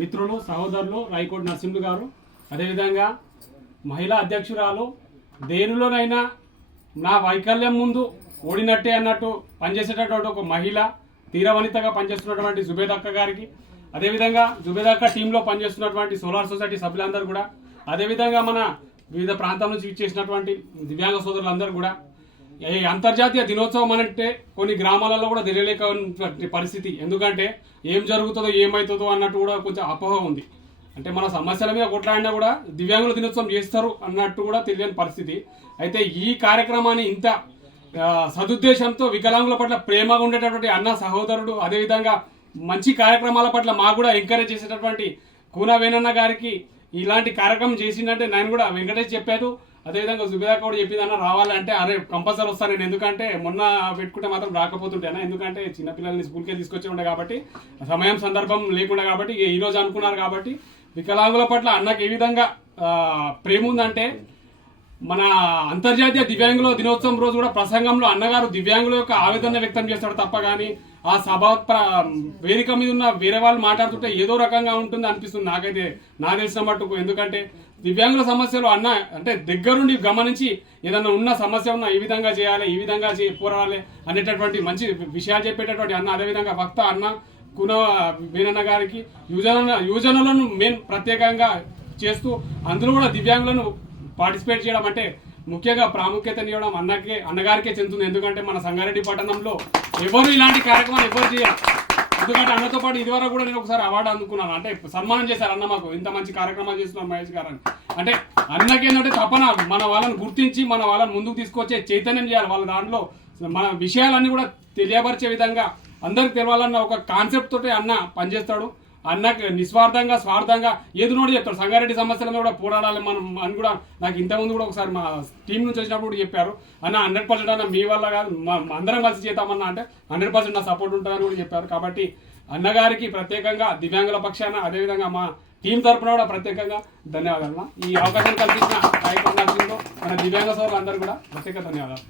మిత్రులు సహోదరులు రాయకోటి నరసింహులు గారు, అదేవిధంగా మహిళా అధ్యక్షురాలు, దేనిలోనైనా నా వైకల్యం ముందు ఓడినట్టే అన్నట్టు పనిచేసేటటువంటి ఒక మహిళ, తీరవనితగా పనిచేస్తున్నటువంటి జుబేదక్క గారికి, అదేవిధంగా జుబేదక్క టీంలో పనిచేస్తున్నటువంటి సోలార్ సొసైటీ సభ్యులందరూ కూడా, అదేవిధంగా మన వివిధ ప్రాంతాల నుంచి ఇచ్చేసినటువంటి దివ్యాంగ సోదరులందరూ కూడా, ఈ అంతర్జాతీయ దినోత్సవం అంటే కొన్ని గ్రామాలలో కూడా తెలియలేక పరిస్థితి. ఎందుకంటే ఏం జరుగుతుందో ఏమవుతుందో అన్నట్టు కూడా కొంచెం అపోహ ఉంది. అంటే మన సమస్యల మీద కొట్లాడినా కూడా దివ్యాంగుల దినోత్సవం చేస్తారు అన్నట్టు కూడా తెలియని పరిస్థితి. అయితే ఈ కార్యక్రమాన్ని ఇంత సదుద్దేశంతో వికలాంగుల పట్ల ప్రేమగా ఉండేటటువంటి అన్న సహోదరుడు, అదేవిధంగా మంచి కార్యక్రమాల పట్ల మాకు కూడా ఎంకరేజ్ చేసేటటువంటి కూన వేణన్న గారికి ఇలాంటి కార్యక్రమం చేసిందంటే నేను కూడా వెంకటేష్ చెప్పాడు, అదేవిధంగా జుబేదక్క కూడా చెప్పిందన్న రావాలంటే అరే కంపల్సరీ వస్తాను నేను, ఎందుకంటే మొన్న పెట్టుకుంటే మాత్రం రాకపోతుంటేనా, ఎందుకంటే చిన్నపిల్లల్ని స్కూల్కి తీసుకొచ్చి ఉండే కాబట్టి సమయం సందర్భం లేకుండా కాబట్టి ఈరోజు అనుకున్నారు కాబట్టి వికలాంగుల పట్ల అన్నకు ఏ విధంగా ప్రేమ ఉందంటే, మన అంతర్జాతీయ దివ్యాంగుల దినోత్సవం రోజు కూడా ప్రసంగంలో అన్నగారు దివ్యాంగుల యొక్క ఆవేదన వ్యక్తం చేస్తాడు తప్ప కానీ ఆ సభ వేదిక మీద ఉన్న వేరే వాళ్ళు మాట్లాడుతుంటే ఏదో రకంగా ఉంటుంది అనిపిస్తుంది నాకైతే, నాకు తెలిసిన మట్టుకు. ఎందుకంటే దివ్యాంగుల సమస్యలు అన్న అంటే దగ్గరుండి గమనించి ఏదన్నా ఉన్న సమస్య ఉన్నా ఈ విధంగా చేయాలి, ఈ విధంగా పోరాడాలి అనేటటువంటి మంచి విషయాలు చెప్పేటటువంటి అన్న, అదేవిధంగా భక్త అన్న కున వేణన్న గారికి యువజనులను మెయిన్ ప్రత్యేకంగా చేస్తూ అందులో కూడా దివ్యాంగులను పార్టిసిపేట్ చేయడం అంటే ముఖ్యంగా ప్రాముఖ్యతనివ్వడం అన్నగారికే చెందుతుంది. ఎందుకంటే మన సంగారెడ్డి పట్టణంలో ఎవరు ఇలాంటి కార్యక్రమాలు ఎవరు చేయాలి. ఎందుకంటే అన్నతో పాటు ఇదివరకు కూడా నేను ఒకసారి అవార్డు అందుకున్నాను, అంటే సన్మానం చేశారు అన్న మాకు ఇంత మంచి కార్యక్రమాలు చేస్తున్నారు మహేష్ గారు అని. అంటే అన్నకి ఏంటంటే తపన మన వాళ్ళని గుర్తించి మన వాళ్ళని ముందుకు తీసుకొచ్చే చైతన్యం చేయాలి, వాళ్ళ దాంట్లో మన విషయాలన్నీ కూడా తెలియపరిచే విధంగా అందరికి తెలవాలన్న ఒక కాన్సెప్ట్ తోటి అన్న పనిచేస్తాడు. అన్నకు నిస్వార్థంగా స్వార్థంగా ఏది నోటి చెప్తాడు. సంగారెడ్డి సమస్యల మీద కూడా పోరాడాలి మనం అని కూడా నాకు ఇంతకుముందు కూడా ఒకసారి మా టీం నుంచి వచ్చినప్పుడు చెప్పారు, అన్న 100% అన్న మీ వల్ల కాదు అందరం కలిసి చేద్దామన్నా అంటే 100% నా సపోర్ట్ ఉంటుందని కూడా చెప్పారు. కాబట్టి అన్నగారికి ప్రత్యేకంగా దివ్యాంగుల పక్షాన, అదేవిధంగా మా టీం తరఫున కూడా ప్రత్యేకంగా ధన్యవాదాలు. ఈ అవకాశం కల్పించిన కార్యక్రమం మన దివ్యాంగ సోదరులందరూ కూడా ప్రత్యేక ధన్యవాదాలు.